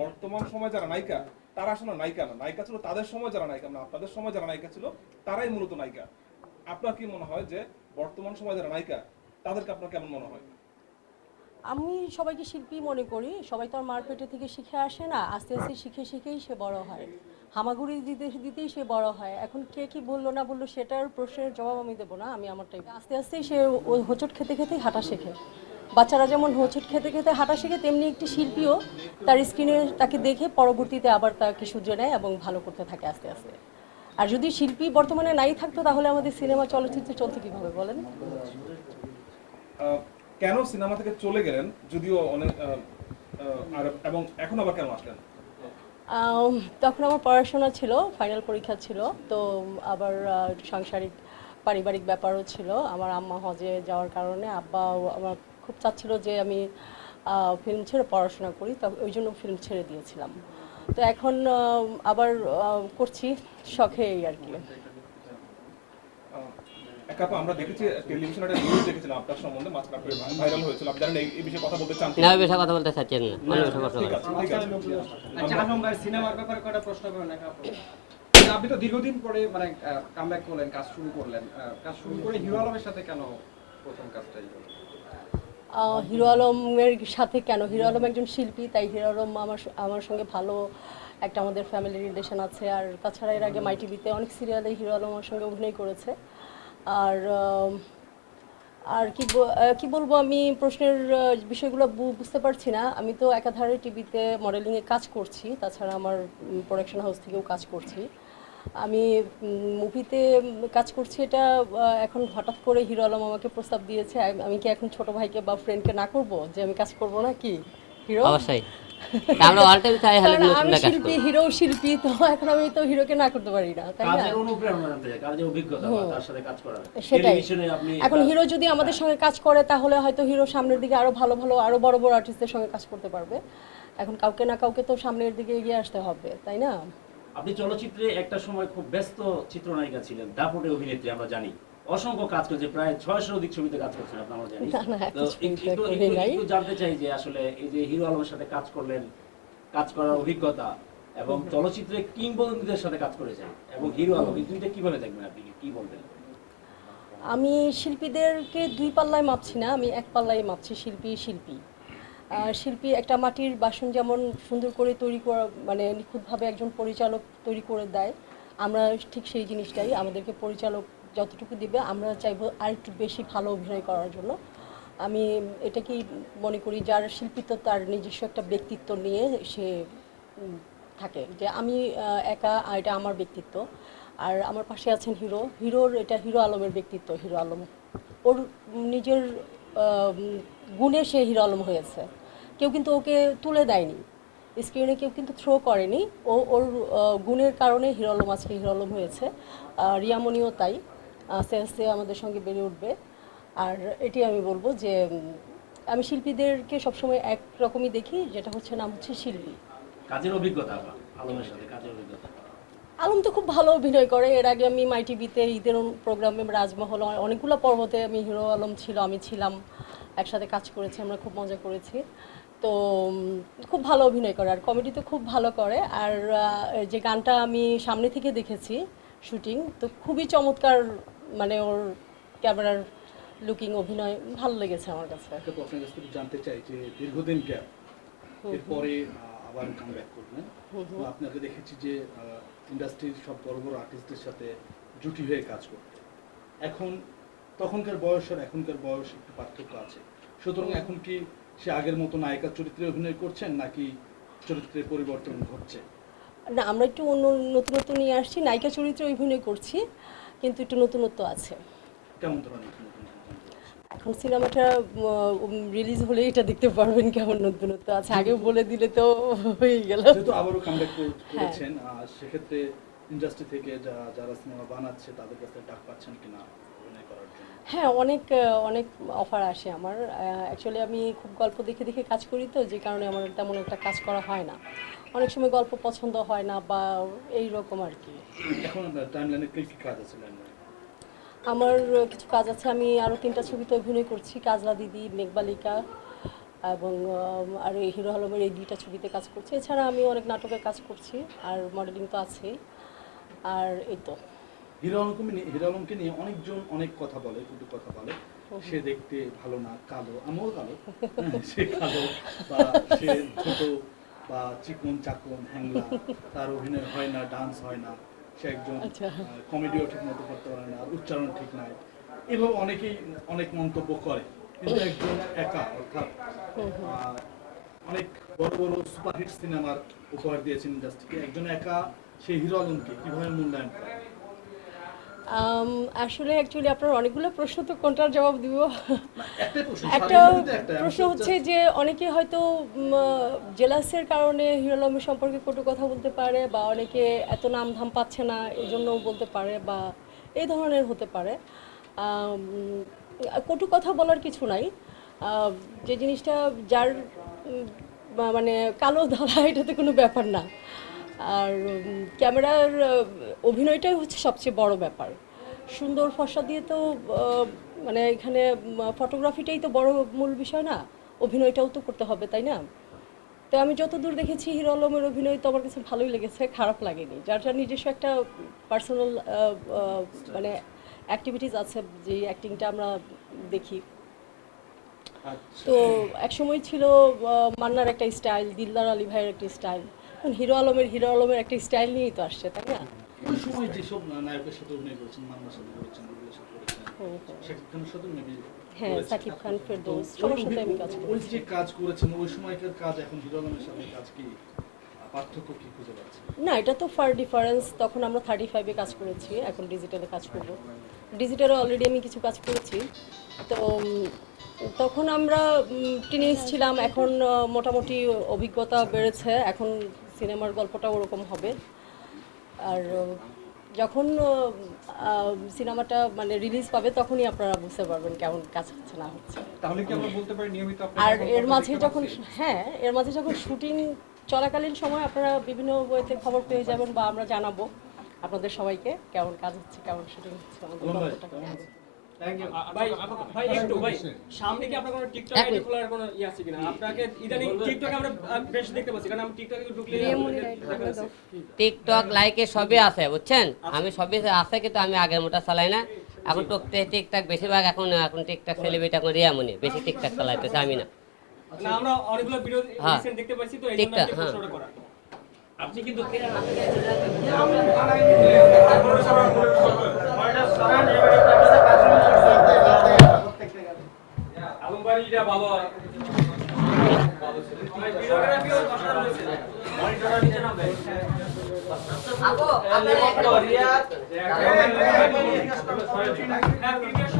বর্তমান সময় যারা নায়িকা, তারা আসলে নায়িকা না। নায়িকা ছিল তাদের সময় যারা নায়িকা না আপনাদের সময় যারা নায়িকা ছিল, তারাই মূলত নায়িকা। আপনার কি মনে হয় যে বর্তমান সময় যারা নায়িকা, তাদেরকে আপনার কেমন মনে হয়? আমি সবাইকে শিল্পী মনে করি। সবাই তো আর মারপেটে থেকে শিখে আসে না। আস্তে আস্তে শিখে শিখেই সে বড় হয়। হামাগুড়ি দিতে দিতেই সে বড় হয়। এখন কে কি বলল না বলল সেটার প্রশ্নের জবাব আমি দেবো না। আমি আমারটাই আস্তে আস্তে সে হোঁচট খেতে খেতেই হাঁটা শেখে। বাচ্চারা যেমন হোঁচট খেতে খেতে হাঁটা শেখে তেমনি একটি শিল্পীও তার স্ক্রিনে তাকে দেখে পরবর্তীতে আবার তাকে শুধরে নেয় এবং ভালো করতে থাকে আস্তে আস্তে। আর যদি শিল্পী বর্তমানে নাই থাকতো তাহলে আমাদের সিনেমা চলচ্চিত্র চলতে কীভাবে বলেন? কেন সিনেমা থেকে চলে গেলেন? যদিও অনেক আর এবং এখন আবার কেন আসলেন? তখন আমার পড়াশোনা ছিল ফাইনাল পরীক্ষা ছিল তো আবার সাংসারিক পারিবারিক ব্যাপারও ছিল। আমার আম্মা হজে যাওয়ার কারণে আব্বা আমার খুব চাচ্ছিল যে আমি ফিল্ম ছেড়ে পড়াশোনা করি তো ওই জন্য ফিল্ম ছেড়ে দিয়েছিলাম। তো এখন আবার করছি শখে এই আর কি। আমরা দেখেছি টেলিভিশনে একটা নিউজ দেখেছিলাম আপনার সম্বন্ধে মাঝখানে ভাইরাল হয়েছিল। আপনি জানেন এই- এই বিষয়ে কথা বলতে চান না ওই বিষয়ে কথা বলতে চাচ্ছেন না। অন্য বিষয়ে কথা ঠিক আছে ঠিক আছে। আচ্ছা আলম সিনেমার ব্যাপারে কয়টা প্রশ্ন করেন? একা আপনি? আপনি তো দীর্ঘদিন পরে মানে কামব্যাক করলেন কাজ শুরু করলেন। কাজ শুরু করে হিরো আলমের সাথে কেন প্রথম কাজটাই হলো? হিরো আলমের সাথে কেন? হিরো আলম একজন শিল্পী তাই হিরো আলম আমার আমার সঙ্গে ভালো একটা আমাদের ফ্যামিলি রিলেশন আছে। আর তাছাড়া এর আগে মাই টিভিতে অনেক সিরিয়ালে হিরো আলম আমার সঙ্গে অভিনয় করেছে। আর আর কি কি বলব আমি প্রশ্নের বিষয়গুলো বুঝতে পারছি না। আমি তো একাধারে টিভিতে মডেলিংয়ে কাজ করছি। তাছাড়া আমার প্রোডাকশন হাউস থেকেও কাজ করছি। আমি মুভিতে কাজ করছি এটা এখন হঠাৎ করে হিরো আলম আমাকে প্রস্তাব দিয়েছে আমি- কি এখন ছোট ভাইকে বা ফ্রেন্ডকে না করব যে আমি কাজ করব না কি হিরো? অবশ্যই। আমরা অল টাইম চাই হলে আমি শিল্পী হিরো শিল্পী তো এখন আমি তো হিরোকে না করতে পারি না তাই না? কাজের অনুপ্রেরণা অভিজ্ঞতা বা তার সাথে কাজ করার। সেটাই। এখন হিরো যদি আমাদের সঙ্গে কাজ করে তাহলে হয়তো হিরো সামনের দিকে আরও ভালো ভালো আরও বড় বড় আর্টিস্টদের সঙ্গে কাজ করতে পারবে। এখন কাউকে না কাউকে তো সামনের দিকে এগিয়ে আসতে হবে তাই না? আপনি চলচ্চিত্রে একটা সময় খুব ব্যস্ত চিত্রনায়িকা ছিলেন দাপুটে অভিনেত্রী আমরা জানি। অসংখ্য কাজ করেছে প্রায় ছয়শোর অধিক ছবিতে কাজ করছেন আপনি আমরা জানি। তো একটু- জানতে চাই যে আসলে এই যে হিরো আলমের সাথে কাজ করলেন কাজ করার অভিজ্ঞতা এবং চলচ্চিত্রে কিংবদন্তিদের সাথে কাজ করেছেন এবং হিরো আলম এই দুইটা কীভাবে দেখবেন আপনি কি বলবেন? আমি শিল্পীদেরকে দুই পাল্লায় মাপছি না আমি এক পাল্লায় মাপছি শিল্পী শিল্পী। শিল্পী একটা মাটির বাসন যেমন সুন্দর করে তৈরি করা মানে নিখুঁতভাবে একজন পরিচালক তৈরি করে দেয়, আমরা ঠিক সেই জিনিসটাই, আমাদেরকে পরিচালক যতটুকু দিবে, আমরা চাইব আরেকটু বেশি ভালো অভিনয় করার জন্য। আমি এটাকেই মনে করি, যার শিল্পী তো তার নিজস্ব একটা ব্যক্তিত্ব নিয়ে সে থাকে। যে আমি একা এটা আমার ব্যক্তিত্ব। আর আমার পাশে আছেন হিরো। হিরোর এটা হিরো আলমের ব্যক্তিত্ব, হিরো আলম। ওর নিজের গুণে সে হিরো আলম হয়েছে। কেউ কিন্তু ওকে তুলে দেয়নি। স্ক্রিনে কেউ কিন্তু থ্রো করেনি। ও ওর গুণের কারণে হিরো আলম আজকে হিরো আলম হয়েছে। আর রিয়ামণিও তাই। আস্তে আস্তে আমাদের সঙ্গে বেড়ে উঠবে। আর এটি আমি বলব যে আমি শিল্পীদেরকে সবসময় এক রকমই দেখি যেটা হচ্ছে নাম হচ্ছে শিল্পী। কাজের অভিজ্ঞতা আলমের সাথে কাজের অভিজ্ঞতা। আলম তো খুব ভালো অভিনয় করে। এর আগে আমি মাই টিভিতে ঈদের প্রোগ্রামে রাজমহল অনেকগুলো পর্বতে আমি হিরো আলম ছিল আমি ছিলাম। একসাথে কাজ করেছি আমরা খুব মজা করেছি। তো খুব ভালো অভিনয় করে আর কমেডি তো খুব ভালো করে। আর যে গানটা আমি সামনে থেকে দেখেছি শুটিং তো খুবই চমৎকার মানে ওর ক্যামেরার লুকিং অভিনয় ভালো লেগেছে আমার কাছে। থেকে জানতে চাই যে দীর্ঘদিন গ্যাপ এরপরে আবার কামব্যাক করলেন আপনাকে দেখেছি যে ইন্ডাস্ট্রির সব বড় বড় আর্টিস্টদের সাথে জুটি হয়ে কাজ করতে। এখন তখনকার বয়স আর এখনকার বয়স একটু পার্থক্য আছে। সুতরাং এখন কি সে আগের মতো নায়িকা চরিত্রে অভিনয় করছেন নাকি চরিত্রের পরিবর্তন ঘটছে? না আমরা একটু অন্য নতুনত্ব নিয়ে আসছি। নায়িকা চরিত্রে অভিনয় করছি কিন্তু একটু নতুনত্ব আছে। কেমন ধরনের নতুন নতুন? এখন সিনেমাটা রিলিজ হলে এটা দেখতে পারবেন কেমন নতুনত্ব আছে। আগেও বলে দিলে তো হয়ে গেল। আবারও কামব্যাক হ্যাঁ। করেছেন সেক্ষেত্রে ইন্ডাস্ট্রি থেকে যারা সিনেমা বানাচ্ছে তাদের কাছে ডাক পাচ্ছেন কিনা হ্যাঁ অনেক অনেক অফার আসে আমার। অ্যাকচুয়ালি আমি খুব গল্প দেখে দেখে কাজ করি তো যে কারণে আমার তেমন একটা কাজ করা হয় না। অনেক সময় গল্প পছন্দ হয় না বা এই রকম আর কি। এখন টাইমলাইনে কি কি কাজ আছে আমার কিছু কাজ আছে। আমি আরও তিনটা ছবিতে অভিনয় করছি কাজলা দিদি মেঘবালিকা এবং আর এই হিরো আলমের এই দুইটা ছবিতে কাজ করছি। এছাড়া আমি অনেক নাটকে কাজ করছি আর মডেলিং তো আছেই। আর এই তো। হিরো আলমকে নিয়ে হিরো আলমকে নিয়ে অনেকজন অনেক কথা বলে কুটু কথা বলে। সে দেখতে ভালো না কালো। আমিও কালো। সে কালো বা সে ছোট বা চিকন চাকন হ্যাংলা। তার অভিনয় হয় না ডান্স হয় না। সে একজন আচ্ছা। কমেডিও ঠিক মতো করতে পারে না উচ্চারণ ঠিক নাই। এভাবে অনেকেই অনেক মন্তব্য করে। কিন্তু একজন একা অর্থাৎ অনেক বড় বড় সুপারহিট সিনেমার উপহার দিয়েছেন ইন্ডাস্ট্রিকে একজন একা সেই হিরো আলমকে কীভাবে মূল্যায়ন আসলে অ্যাকচুয়ালি আপনার অনেকগুলো প্রশ্ন তো কোনটার জবাব দিব? একটা প্রশ্ন হচ্ছে যে অনেকে হয়তো জেলাসের কারণে হিরো আলমের সম্পর্কে কটু কথা বলতে পারে বা অনেকে এত নাম ধাম পাচ্ছে না এই জন্য বলতে পারে বা এই ধরনের হতে পারে। কটু কথা বলার কিছু নাই। যে জিনিসটা যার মানে কালো ধরা এটাতে কোনো ব্যাপার না। আর ক্যামেরার অভিনয়টাই হচ্ছে সবচেয়ে বড় ব্যাপার। সুন্দর ফসা দিয়ে তো মানে এখানে ফটোগ্রাফিটাই তো বড় মূল বিষয় না অভিনয়টাও তো করতে হবে তাই না? তো আমি যতদূর দেখেছি হিরো আলমের অভিনয় তো আমার কাছে ভালোই লেগেছে খারাপ লাগেনি। যার যার নিজস্ব একটা পার্সোনাল মানে অ্যাক্টিভিটিস আছে যে অ্যাক্টিংটা আমরা দেখি। আচ্ছা। তো এক সময় ছিল মান্নার একটা স্টাইল দিলদার আলী ভাইয়ের একটা স্টাইল হিরো আলমের হিরো আলমের একটা স্টাইল নিয়েই তো আসছে তাই না? ওই সময় যেসব নায়কের সাথে অভিনয় করেছেন মান্নার সাথে করেছেন। শাকিব খানের সাথে মেবি হ্যাঁ সাকিব খান ফেরদৌস সবার সাথে আমি কাজ ওই করেছি যে কাজ করেছেন ওই সময়কার কাজ এখন হিরো আলমের সাথে কাজ কি? পার্থক্য কি খুঁজে পাচ্ছেন? না এটা তো ফার ডিফারেন্স তখন আমরা থার্টি ফাইভে কাজ করেছি এখন ডিজিটালে কাজ করব। ডিজিটালে অলরেডি আমি কিছু কাজ করেছি। তো তখন আমরা টিনেজ ছিলাম এখন মোটামুটি অভিজ্ঞতা বেড়েছে। এখন সিনেমার গল্পটা ওরকম হবে। আর যখন সিনেমাটা মানে রিলিজ পাবে তখনই আপনারা বুঝতে পারবেন কেমন কাজ হচ্ছে না হচ্ছে। তাহলে কি আমরা বলতে পারি নিয়মিত আর এর মাঝে যখন হ্যাঁ এর মাঝে যখন শুটিং চলাকালীন সময় আপনারা বিভিন্ন বইতে খবর পেয়ে যাবেন বা আমরা জানাব। আপনাদের সবাইকে কেমন কাজ হচ্ছে কেমন শুটিং হচ্ছে আমাদের সামনে কি আপনার কোনো টিকটক আইডি খোলার কোনো ই আছে কিনা? আপনাকে ইদানিং টিকটকে আমরা বেশ দেখতে পাচ্ছি কারণ আমি টিকটকে ঢুকলে টিকটক লাইকে সবই আছে বুঝছেন? আমি সবই আছে কিন্তু আমি আগের মোটা চালাই না। এখন টুকতে টিকটক বেশিরভাগ এখন এখন টিকটক সেলিব্রিটি এখন রিয়ামনি বেশি টিকটক চালাইতেছে আমি না। না আমরা অনেকগুলো ভিডিও হ্যাঁ। দেখতে পাচ্ছি তো এই জন্য টিকটক, আর কি হ্যাঁ। প্রশ্নটা করা। আপনি কিন্তু ভালো ভালো ছিল